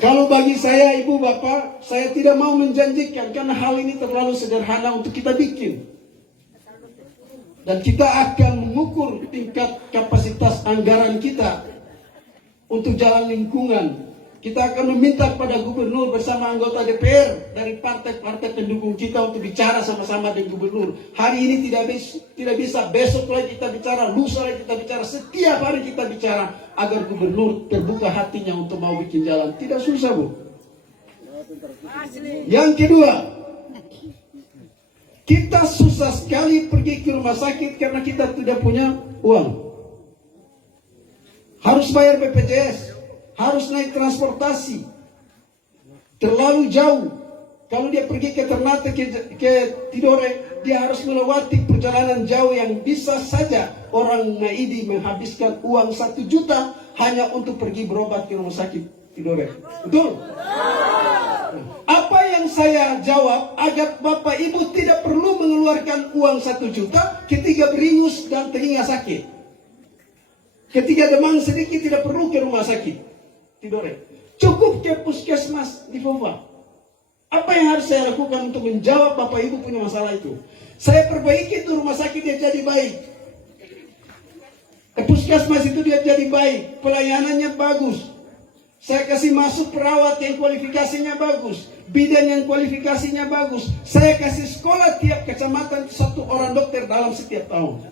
Kalau bagi saya, Ibu Bapak, saya tidak mau menjanjikan karena hal ini terlalu sederhana untuk kita bikin. Dan kita akan mengukur tingkat kapasitas anggaran kita untuk jalan lingkungan. Kita akan meminta kepada gubernur bersama anggota DPR dari partai-partai pendukung kita untuk bicara sama-sama dengan gubernur. Hari ini tidak bisa, besok lagi kita bicara, lusa lagi kita bicara, setiap hari kita bicara agar gubernur terbuka hatinya untuk mau bikin jalan. Tidak susah, Bu. Yang kedua, kita susah sekali pergi ke rumah sakit karena kita tidak punya uang. Harus bayar BPJS, harus naik transportasi, terlalu jauh. Kalau dia pergi ke Ternate, ke Tidore, dia harus melewati perjalanan jauh yang bisa saja orang Naidi menghabiskan uang 1 juta hanya untuk pergi berobat ke rumah sakit Tidore. Betul? Apa yang saya jawab agar Bapak Ibu tidak perlu mengeluarkan uang 1 juta ketika beringus dan telinga sakit. Ketika demam sedikit tidak perlu ke rumah sakit Tidore. Cukup ke puskesmas di Fova. Apa yang harus saya lakukan untuk menjawab Bapak Ibu punya masalah itu? Saya perbaiki itu rumah sakit dia jadi baik. Puskesmas itu dia jadi baik. Pelayanannya bagus. Saya kasih masuk perawat yang kualifikasinya bagus. Bidan yang kualifikasinya bagus. Saya kasih sekolah tiap kecamatan 1 orang dokter dalam setiap tahun.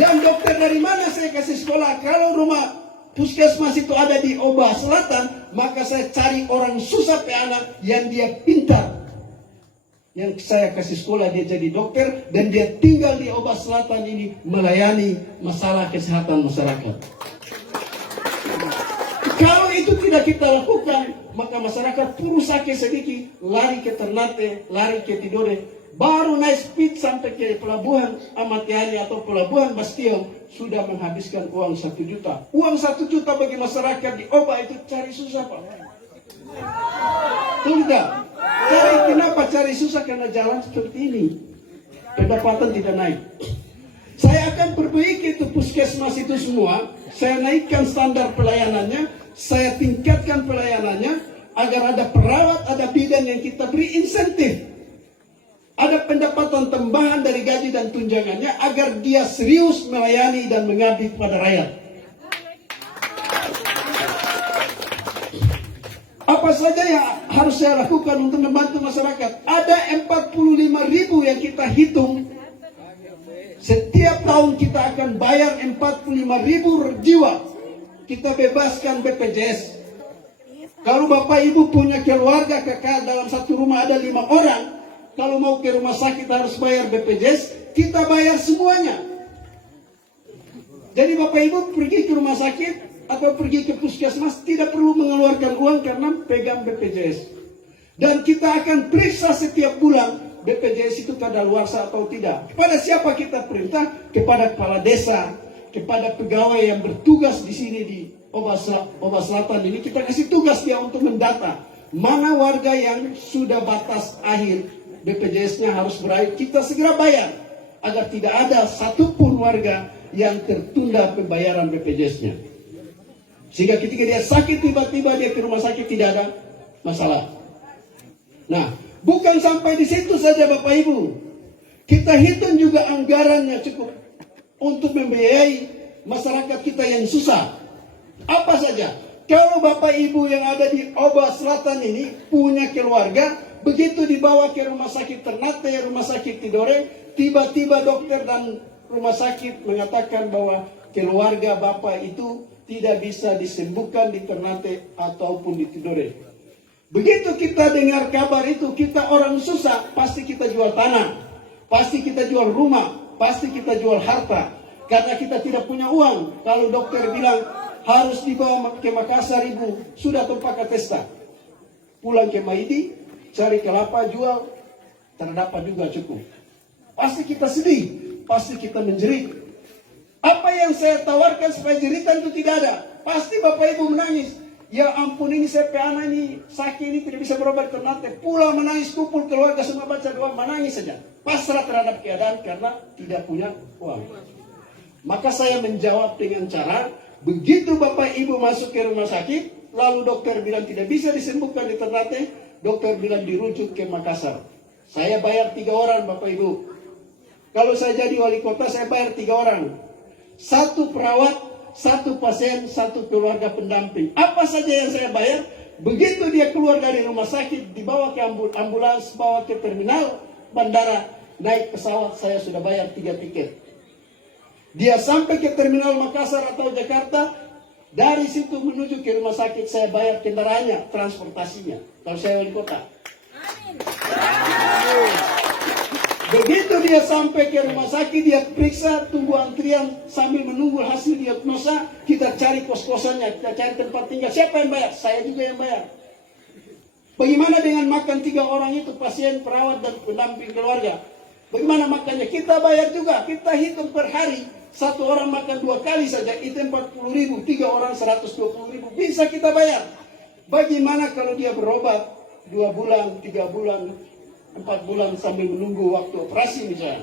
Dan dokter dari mana saya kasih sekolah? Kalau rumah puskesmas itu ada di Oba Selatan, maka saya cari orang susah anak yang dia pintar, yang saya kasih sekolah, dia jadi dokter dan dia tinggal di Oba Selatan ini melayani masalah kesehatan masyarakat. Kalau itu tidak kita lakukan, maka masyarakat puru sakit sedikit, lari ke Ternate, lari ke Tidore. Baru naik speed sampai ke pelabuhan Ahmad Yani atau pelabuhan Bastion sudah menghabiskan uang 1 juta. Uang 1 juta bagi masyarakat di Oba itu cari susah, Pak. Tidak. Kenapa cari susah? Karena jalan seperti ini. Pendapatan tidak naik. Saya akan perbaiki itu puskesmas itu semua. Saya naikkan standar pelayanannya. Saya tingkatkan pelayanannya agar ada perawat, ada bidan yang kita beri insentif. Ada pendapatan tambahan dari gaji dan tunjangannya agar dia serius melayani dan mengabdi kepada rakyat. Apa saja yang harus saya lakukan untuk membantu masyarakat? Ada 45.000 yang kita hitung. Setiap tahun kita akan bayar 45.000 jiwa. Kita bebaskan BPJS. Kalau Bapak Ibu punya keluarga kakak dalam satu rumah ada 5 orang. Kalau mau ke rumah sakit harus bayar BPJS, kita bayar semuanya. Jadi Bapak Ibu pergi ke rumah sakit atau pergi ke puskesmas tidak perlu mengeluarkan uang karena pegang BPJS. Dan kita akan periksa setiap bulan BPJS itu kadaluarsa atau tidak. Kepada siapa kita perintah? Kepada kepala desa, kepada pegawai yang bertugas di sini di Oba Selatan ini kita kasih tugas dia untuk mendata mana warga yang sudah batas akhir BPJS-nya harus berakhir, kita segera bayar agar tidak ada satupun warga yang tertunda pembayaran BPJS-nya. Sehingga ketika dia sakit tiba-tiba dia ke rumah sakit tidak ada masalah. Nah, bukan sampai di situ saja Bapak Ibu. Kita hitung juga anggarannya cukup untuk membiayai masyarakat kita yang susah. Apa saja? Kalau Bapak Ibu yang ada di Oba Selatan ini punya keluarga, begitu dibawa ke rumah sakit Ternate, rumah sakit Tidore, tiba-tiba dokter dan rumah sakit mengatakan bahwa keluarga Bapak itu tidak bisa disembuhkan di Ternate ataupun di Tidore. Begitu kita dengar kabar itu, kita orang susah, pasti kita jual tanah, pasti kita jual rumah, pasti kita jual harta. Karena kita tidak punya uang. Kalau dokter bilang harus dibawa ke Makassar Ibu, sudah tempat testa. Pulang ke Maidi, cari kelapa jual, terdapat juga cukup. Pasti kita sedih, pasti kita menjerit. Apa yang saya tawarkan supaya jeritan itu tidak ada, pasti Bapak Ibu menangis. Ya ampun, ini saya anak ini sakit ini tidak bisa berobat Ternate. Pulang menangis, kumpul keluarga semua baca doa, menangis saja. Pasrah terhadap keadaan karena tidak punya uang. Maka saya menjawab dengan cara, Begitu Bapak Ibu masuk ke rumah sakit, lalu dokter bilang tidak bisa disembuhkan di Ternate, dokter bilang dirujuk ke Makassar. Saya bayar 3 orang Bapak Ibu. Kalau saya jadi wali kota, saya bayar 3 orang. 1 perawat, 1 pasien, 1 keluarga pendamping. Apa saja yang saya bayar, begitu dia keluar dari rumah sakit, dibawa ke ambulans, bawa ke terminal, bandara, naik pesawat, saya sudah bayar 3 tiket. Dia sampai ke terminal Makassar atau Jakarta, dari situ menuju ke rumah sakit, saya bayar kendaraannya, transportasinya. Kalau saya wali kota. Begitu dia sampai ke rumah sakit, dia periksa, tunggu antrian, sambil menunggu hasil diagnosa, kita cari kos-kosannya, kita cari tempat tinggal. Siapa yang bayar? Saya juga yang bayar. Bagaimana dengan makan 3 orang itu, pasien, perawat, dan pendamping keluarga? Bagaimana makannya? Kita bayar juga, kita hitung per hari. 1 orang makan 2 kali saja, itu 40.000, 3 orang 120.000, bisa kita bayar. Bagaimana kalau dia berobat 2 bulan, 3 bulan, 4 bulan sambil menunggu waktu operasi misalnya.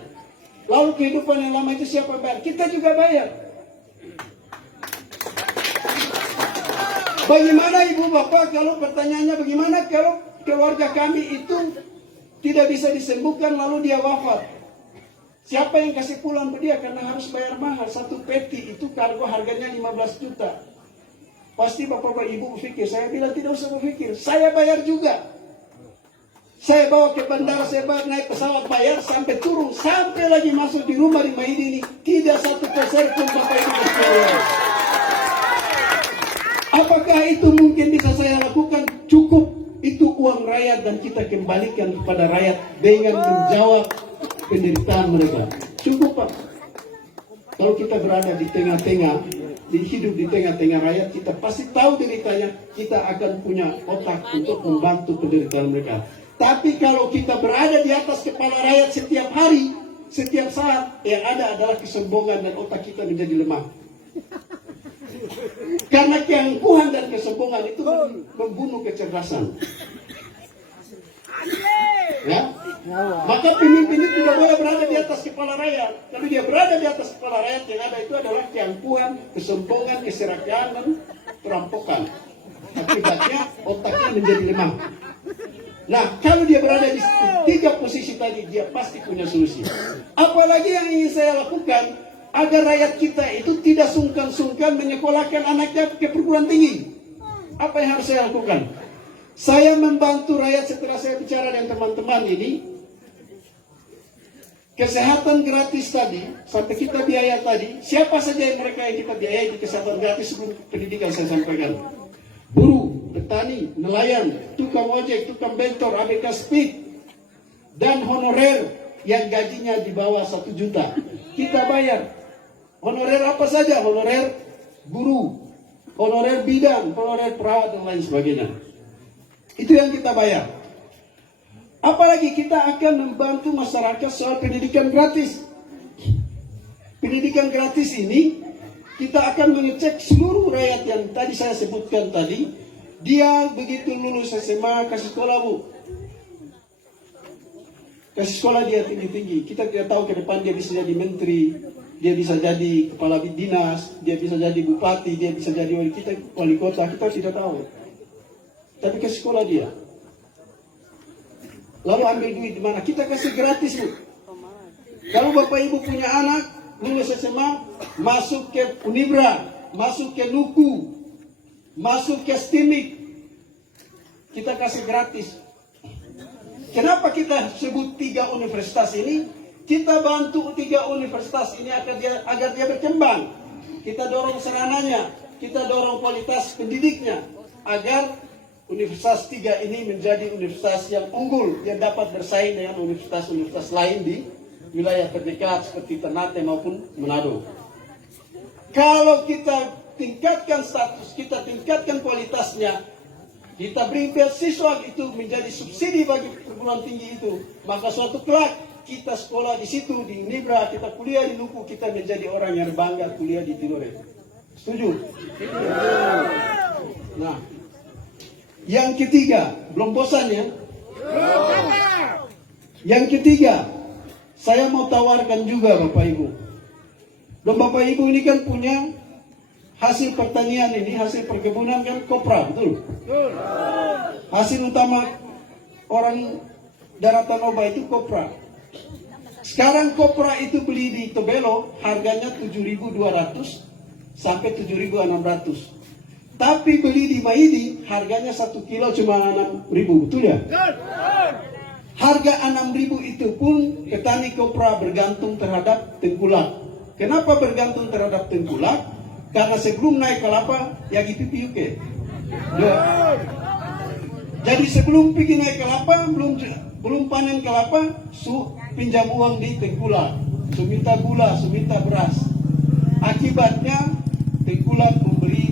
Lalu kehidupan yang lama itu siapa bayar? Kita juga bayar. Bagaimana ibu bapak kalau pertanyaannya bagaimana kalau keluarga kami itu tidak bisa disembuhkan lalu dia wafat? Siapa yang kasih pulang ke dia? Karena harus bayar mahal. 1 peti itu kargo harganya 15 juta. Pasti bapak ibu berpikir, saya bilang tidak usah berpikir, saya bayar juga. Saya bawa ke bandara, saya bawa naik pesawat, bayar sampai turun, sampai lagi masuk di rumah di Maidi ini, tidak 1 peser pun bapak ibu berkeluar. Apakah itu mungkin bisa saya lakukan? Cukup, itu uang rakyat dan kita kembalikan kepada rakyat dengan menjawab penderitaan mereka. Cukup Pak. Kalau kita berada di tengah-tengah, hidup di tengah-tengah rakyat, kita pasti tahu deritanya, kita akan punya otak untuk membantu penderitaan mereka. Tapi kalau kita berada di atas kepala rakyat setiap hari, setiap saat, yang ada adalah kesombongan dan otak kita menjadi lemah. Karena keangkuhan dan kesombongan itu membunuh kecerdasan. Ya? Maka pemimpin itu tidak boleh berada di atas kepala rakyat. Kalau dia berada di atas kepala rakyat, yang ada itu adalah keangkuhan, kesombongan, keserakahan, dan perampokan. Akibatnya otaknya menjadi lemah. Nah, kalau dia berada di 3 posisi tadi, dia pasti punya solusi. Apalagi yang ingin saya lakukan agar rakyat kita itu tidak sungkan-sungkan menyekolahkan anaknya ke perguruan tinggi. Apa yang harus saya lakukan? Saya membantu rakyat setelah saya bicara dengan teman-teman ini. Kesehatan gratis tadi, sampai kita biaya tadi, siapa saja yang mereka yang kita biayai di kesehatan gratis sebelum pendidikan saya sampaikan. Buruh, petani, nelayan, tukang ojek, tukang bentor, ABK Speed, dan honorer yang gajinya di bawah 1 juta. Kita bayar. Honorer apa saja? Honorer buruh, honorer bidan, honorer perawat, dan lain sebagainya. Itu yang kita bayar. Apalagi kita akan membantu masyarakat soal pendidikan gratis. Pendidikan gratis ini kita akan mengecek seluruh rakyat yang tadi saya sebutkan tadi. Dia begitu lulus SMA, kasih sekolah Bu. Kasih sekolah dia tinggi-tinggi. Kita tidak tahu ke depan dia bisa jadi menteri, dia bisa jadi kepala dinas, dia bisa jadi bupati, dia bisa jadi wali kota. Kita tidak tahu. Tapi kasih sekolah dia. Lalu ambil duit di mana? Kita kasih gratis Bu. Kalau Bapak Ibu punya anak lulus SMA, masuk ke Unibra, masuk ke Nuku, masuk ke STIMIK, kita kasih gratis. Kenapa kita sebut 3 universitas ini? Kita bantu 3 universitas ini agar dia berkembang. Kita dorong sarananya, kita dorong kualitas pendidiknya, agar Universitas 3 ini menjadi universitas yang unggul, yang dapat bersaing dengan universitas-universitas lain di wilayah terdekat seperti Ternate maupun Manado. Kalau kita tingkatkan status, kita tingkatkan kualitasnya, kita beri beasiswa itu menjadi subsidi bagi perguruan tinggi itu, maka suatu kelak kita sekolah di situ, di Unibra, kita kuliah di Nuku, kita menjadi orang yang bangga kuliah di Tidore. Setuju? Nah, yang ketiga, belum bosan ya? Yang ketiga, saya mau tawarkan juga Bapak Ibu. Dan Bapak Ibu ini kan punya hasil pertanian ini, hasil perkebunan kan kopra, betul? Hasil utama orang daratan Oba itu kopra. Sekarang kopra itu beli di Tobelo harganya 7.200 sampai 7.600. Tapi beli di Maidi harganya 1 kilo cuma 6.000, betul ya? Harga 6.000 itu pun petani kopra bergantung terhadap tengkulak. Kenapa bergantung terhadap tengkulak? Karena sebelum naik kelapa, ya gitu piuke. Jadi sebelum pergi naik kelapa, belum panen kelapa, pinjam uang di tengkulak. Minta gula, minta beras. Akibatnya tengkulak membeli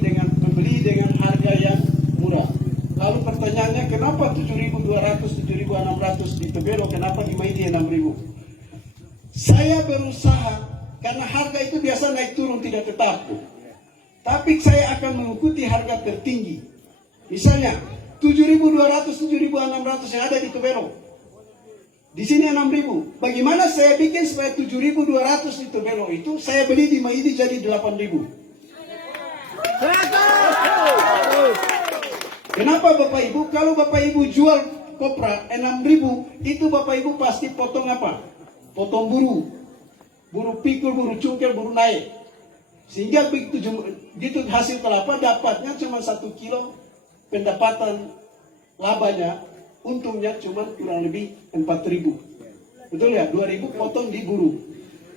dengan harga yang murah. Lalu pertanyaannya, kenapa 7.200, 7.600 di Tobelo, kenapa di Maidi 6.000? Saya berusaha, karena harga itu biasa naik turun tidak tetap. Tapi saya akan mengikuti harga tertinggi. Misalnya 7.200, 7.600 yang ada di Tobelo. Di sini 6.000. Bagaimana saya bikin supaya 7.200 di Tobelo itu saya beli di Maidi jadi 8.000? Kenapa Bapak Ibu? Kalau Bapak Ibu jual kopra 6.000, itu Bapak Ibu pasti potong apa? Potong buru. Buru pikul, buru cungkel, buru naik. Sehingga begitu hasil kelapa dapatnya cuma 1 kilo, pendapatan labanya, untungnya cuma kurang lebih 4.000. Betul ya? 2.000 potong di buru.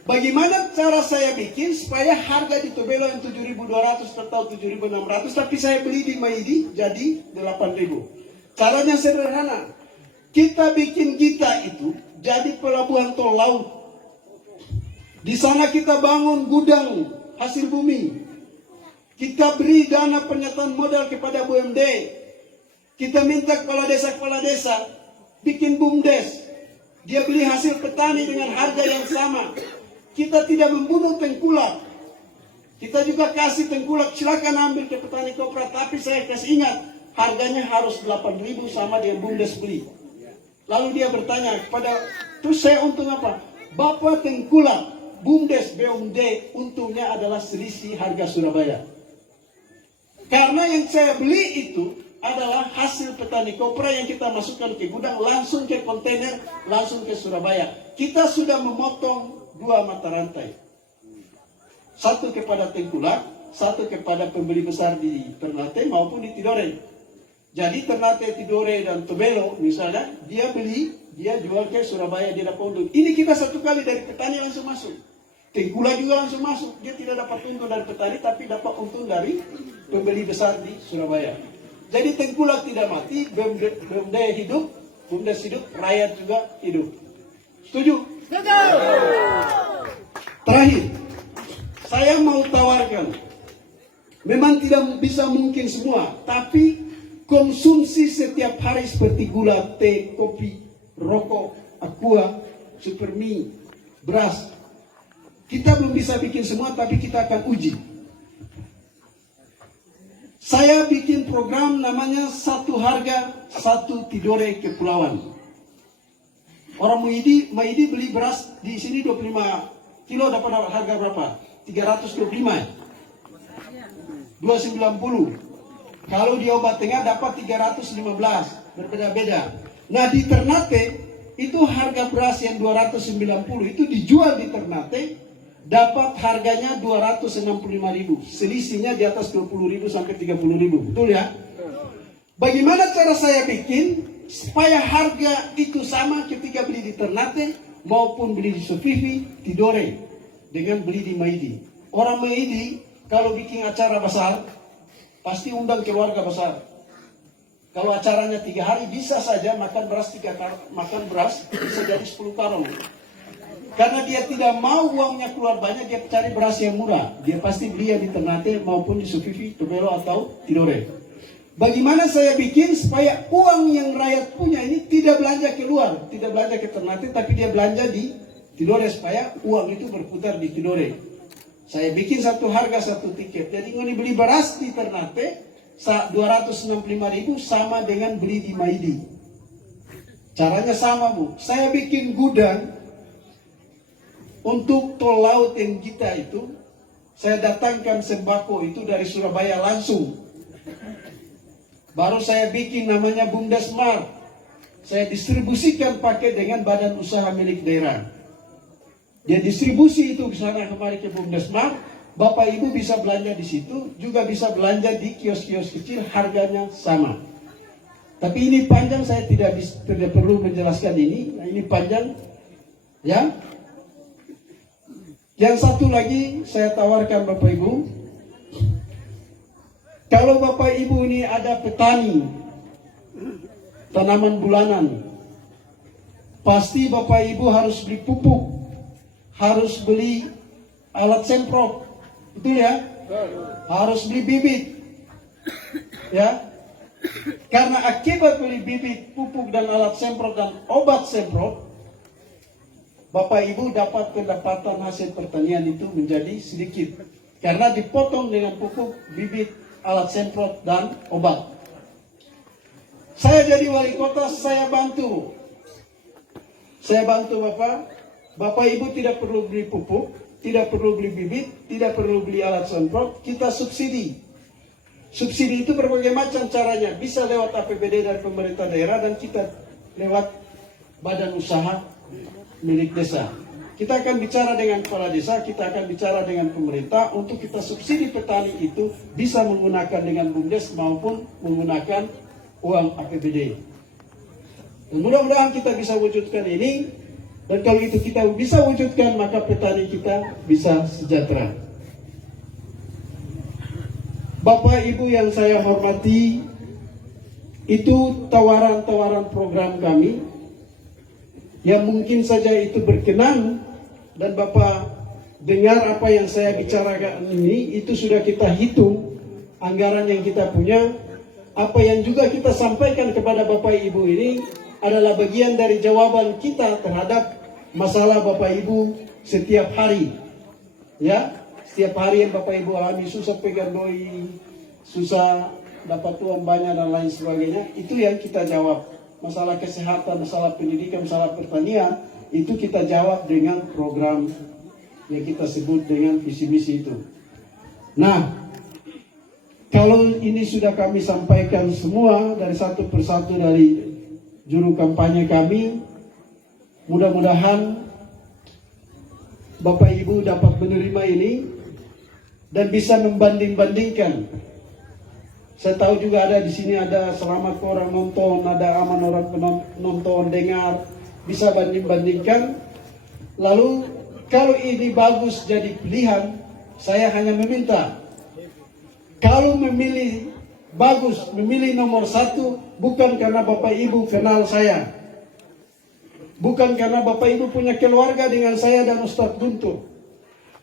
Bagaimana cara saya bikin supaya harga di Tobelo yang 7.200 atau 7.600, tapi saya beli di Maidi jadi 8.000. Caranya sederhana. Kita bikin kita itu jadi pelabuhan tol laut. Di sana kita bangun gudang hasil bumi. Kita beri dana penyertaan modal kepada BUMD. Kita minta kepala desa bikin BUMDes. Dia beli hasil petani dengan harga yang sama. Kita tidak membunuh tengkulak. Kita juga kasih tengkulak, silakan ambil ke petani kopra, tapi saya kasih ingat, harganya harus 8.000 sama dia BUMDes beli. Lalu dia bertanya kepada, terus saya untung apa? Bapak tengkulak, BUMDes, BUMD, untungnya adalah selisih harga Surabaya. Karena yang saya beli itu adalah hasil petani kopra yang kita masukkan ke gudang, langsung ke kontainer, langsung ke Surabaya. Kita sudah memotong 2 mata rantai. Satu kepada tengkulak, satu kepada pembeli besar di Ternate maupun di Tidore. Jadi Ternate, Tidore, dan Tobelo misalnya, dia beli, dia jual ke Surabaya, dia dapat untung. Ini kita satu kali dari petani langsung masuk. Tengkulak juga langsung masuk. Dia tidak dapat untung dari petani, tapi dapat untung dari pembeli besar di Surabaya. Jadi tengkulak tidak mati, BUMD hidup, BUMDes hidup, rakyat juga hidup. Setuju? Terakhir, saya mau tawarkan, memang tidak bisa mungkin semua, tapi konsumsi setiap hari seperti gula, teh, kopi, rokok, aqua, supermie, beras. Kita belum bisa bikin semua, tapi kita akan uji. Saya bikin program namanya satu harga, satu Tidore Kepulauan. Orang Maidi beli beras di sini 25 kilo dapat harga berapa? 325. 290. Kalau di Obat Tengah dapat 315. Berbeda-beda. Nah di Ternate itu harga beras yang 290 itu dijual di Ternate dapat harganya 265.000. Selisihnya di atas 20.000 sampai 30.000. Betul ya? Bagaimana cara saya bikin supaya harga itu sama ketika beli di Ternate maupun beli di Sofifi, Tidore, dengan beli di Maidi. Orang Maidi kalau bikin acara besar pasti undang keluarga besar. Kalau acaranya 3 hari bisa saja makan beras bisa jadi 10 karung. Karena dia tidak mau uangnya keluar banyak, dia cari beras yang murah. Dia pasti beli di Ternate maupun di Sofifi, Tobelo atau Tidore. Bagaimana saya bikin supaya uang yang rakyat punya ini tidak belanja keluar, tidak belanja ke Ternate, tapi dia belanja di Tidore supaya uang itu berputar di Tidore. Saya bikin satu harga satu tiket. Jadi kalau beli beras di Ternate 265.000 sama dengan beli di Maidi. Caranya sama Bu. Saya bikin gudang untuk tol laut yang kita itu saya datangkan sembako itu dari Surabaya langsung. Baru saya bikin namanya Bumdesmart. Saya distribusikan paket dengan badan usaha milik daerah. Dia distribusi itu ke sana kemari ke Bumdesmart. Bapak Ibu bisa belanja di situ, juga bisa belanja di kios-kios kecil, harganya sama. Tapi ini panjang, saya tidak perlu menjelaskan ini. Nah, ini panjang, ya. Yang satu lagi saya tawarkan Bapak Ibu, kalau Bapak Ibu ini ada petani tanaman bulanan, pasti Bapak Ibu harus beli pupuk, harus beli alat semprot, itu ya, harus beli bibit, ya. Karena akibat beli bibit, pupuk dan alat semprot dan obat semprot, Bapak Ibu dapat pendapatan hasil pertanian itu menjadi sedikit. Karena dipotong dengan pupuk, bibit, alat semprot, dan obat. Saya jadi wali kota, saya bantu. Saya bantu Bapak. Bapak Ibu tidak perlu beli pupuk, tidak perlu beli bibit, tidak perlu beli alat semprot, kita subsidi. Subsidi itu berbagai macam caranya. Bisa lewat APBD dari pemerintah daerah dan kita lewat badan usaha milik desa. Kita akan bicara dengan kepala desa, kita akan bicara dengan pemerintah untuk kita subsidi petani itu bisa menggunakan dengan BUMDes maupun menggunakan uang APBD. Dan mudah-mudahan kita bisa wujudkan ini, dan kalau itu kita bisa wujudkan maka petani kita bisa sejahtera. Bapak Ibu yang saya hormati, itu tawaran-tawaran program kami yang mungkin saja itu berkenan dan Bapak dengar apa yang saya bicarakan ini, itu sudah kita hitung anggaran yang kita punya. Apa yang juga kita sampaikan kepada Bapak Ibu ini adalah bagian dari jawaban kita terhadap masalah Bapak Ibu setiap hari. Ya, setiap hari yang Bapak Ibu alami, susah pegang doi, susah dapat uang banyak dan lain sebagainya, itu yang kita jawab. Masalah kesehatan, masalah pendidikan, masalah pertanian, itu kita jawab dengan program yang kita sebut dengan visi misi itu. Nah, kalau ini sudah kami sampaikan semua dari satu persatu dari juru kampanye kami, mudah-mudahan Bapak Ibu dapat menerima ini dan bisa membanding-bandingkan. Saya tahu juga ada di sini, ada selamat orang nonton, ada aman orang nonton, dengar, bisa banding-bandingkan. Lalu kalau ini bagus jadi pilihan, saya hanya meminta, kalau memilih bagus, memilih nomor 1, bukan karena Bapak Ibu kenal saya, bukan karena Bapak Ibu punya keluarga dengan saya dan Ustadz Guntur,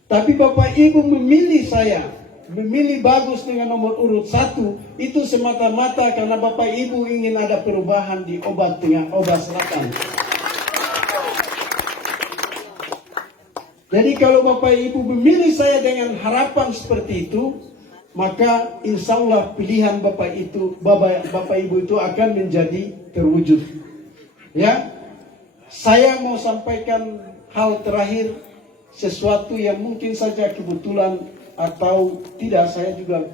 tapi Bapak Ibu memilih saya, memilih bagus dengan nomor urut 1, itu semata-mata karena Bapak Ibu ingin ada perubahan di obat dengan obat selatan. Jadi kalau Bapak Ibu memilih saya dengan harapan seperti itu, maka insya Allah pilihan Bapak Ibu itu akan menjadi terwujud. Ya, saya mau sampaikan hal terakhir, sesuatu yang mungkin saja kebetulan atau tidak, saya juga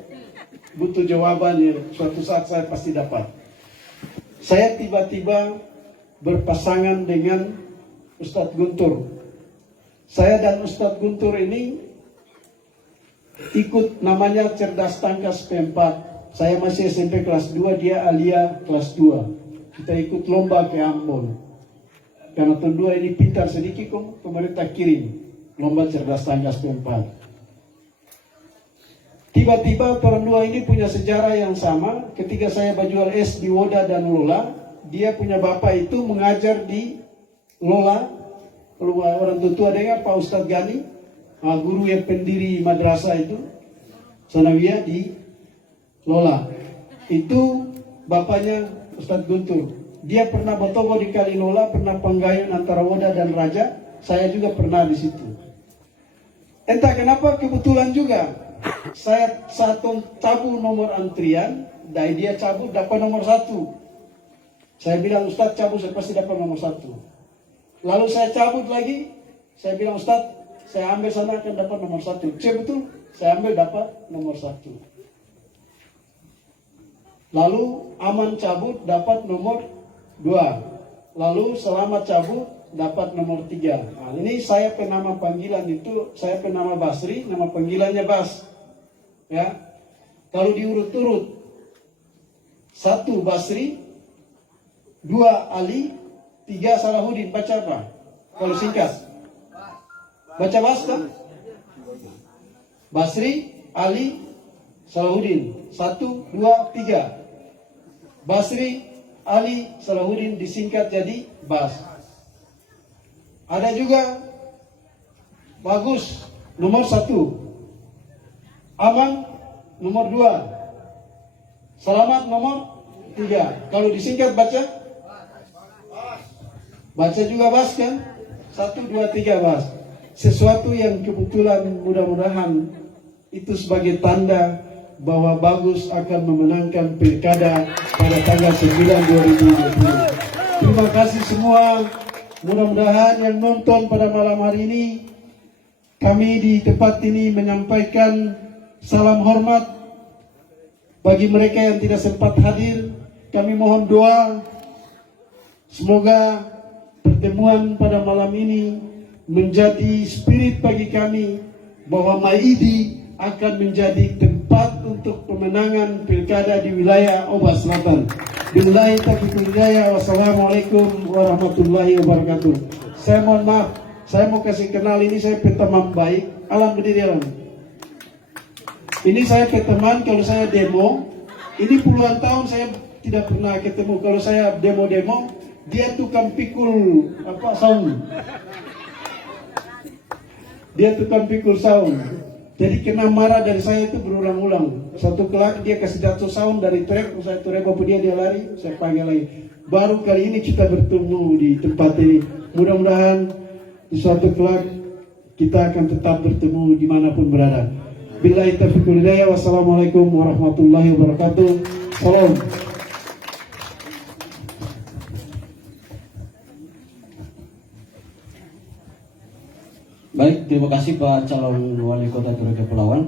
butuh jawabannya. Suatu saat saya pasti dapat. Saya tiba-tiba berpasangan dengan Ustadz Guntur. Saya dan Ustadz Guntur ini ikut namanya Cerdas Tangkas P4. Saya masih SMP kelas 2, dia alia kelas 2. Kita ikut lomba ke Ambon. Karena tahun 2 ini pintar sedikit kok, pemerintah kirim lomba Cerdas Tangkas P4. Tiba-tiba orang dua ini punya sejarah yang sama. Ketika saya berjual es di Woda dan Lola, dia punya bapak itu mengajar di Lola. Kalau orang tua dengar, Pak Ustadz Gani, guru yang pendiri madrasah itu, Sanawiyah di Lola. Itu bapaknya Ustadz Guntur. Dia pernah bertogo di Kali Lola, pernah penggayun antara Woda dan Raja. Saya juga pernah di situ. Entah kenapa kebetulan juga. Saya satu cabut nomor antrian, dari dia cabut dapat nomor 1. Saya bilang, Ustadz cabut, saya pasti dapat nomor 1. Lalu saya cabut lagi, saya bilang, Ustadz saya ambil sana akan dapat nomor 1. Betul? Saya ambil dapat nomor 1. Lalu Aman cabut dapat nomor 2. Lalu Selamat cabut dapat nomor 3. Nah, ini saya penama panggilan itu, saya penama Basri, nama panggilannya Bas. Ya. Kalau diurut-urut, 1 Basri, 2 Ali, 3 Salahuddin. Baca apa? Kalau singkat. Baca Bas kan? Basri, Ali, Salahuddin. 1, 2, 3. Basri, Ali, Salahuddin disingkat jadi Bas. Ada juga Bagus nomor 1, Aman nomor 2, Selamat nomor 3. Kalau disingkat baca juga Bas kan? 1, 2, 3 Bas. Sesuatu yang kebetulan mudah-mudahan itu sebagai tanda bahwa Bagus akan memenangkan pilkada pada tanggal 9 2020. Terima kasih semua. Mudah-mudahan yang nonton pada malam hari ini, kami di tempat ini menyampaikan salam hormat bagi mereka yang tidak sempat hadir. Kami mohon doa, semoga pertemuan pada malam ini menjadi spirit bagi kami bahwa Maidi akan menjadi tempat untuk pemenangan pilkada di wilayah Oba Selatan. Billahi taufiq wal hidayah. Wassalamualaikum warahmatullahi wabarakatuh. Saya mohon maaf, saya mau kasih kenal, ini saya teman baik. Alam berdiri alam. Ini saya teman, kalau saya demo, ini puluhan tahun saya tidak pernah ketemu. Kalau saya demo-demo, dia tukang pikul sound. Dia tukang pikul sound. Jadi kena marah dari saya itu berulang-ulang. Satu kelak dia kasih jatuh sound dari trek, saya turun apa dia lari, saya panggil lagi. Baru kali ini kita bertemu di tempat ini. Mudah-mudahan di suatu kelak kita akan tetap bertemu dimanapun berada. Billahi taufiq wal hidayah. Wassalamualaikum warahmatullahi wabarakatuh. Salam. Baik, terima kasih Pak calon wali kota Tura Kepulauan.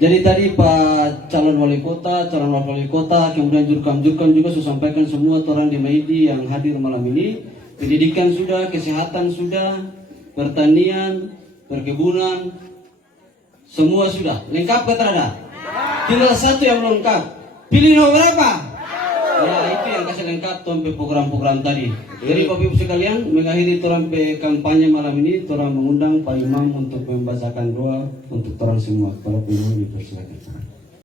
Jadi tadi Pak calon wali kota, calon wali kota, kemudian jurkam-jurkam juga sudah sampaikan semua orang di Maidi yang hadir malam ini. Pendidikan sudah, kesehatan sudah, pertanian, perkebunan, semua sudah. Lengkap ke terada? Tinggal satu yang belum lengkap. Pilih nomor berapa? Ya, itu yang kasih lengkap tompe program-program tadi. Jadi Bapak Ibu sekalian, mengakhiri torampe kampanye malam ini, torang mengundang Pak Imam untuk membacakan doa untuk torang semua. Kalau perlu dipersilakan.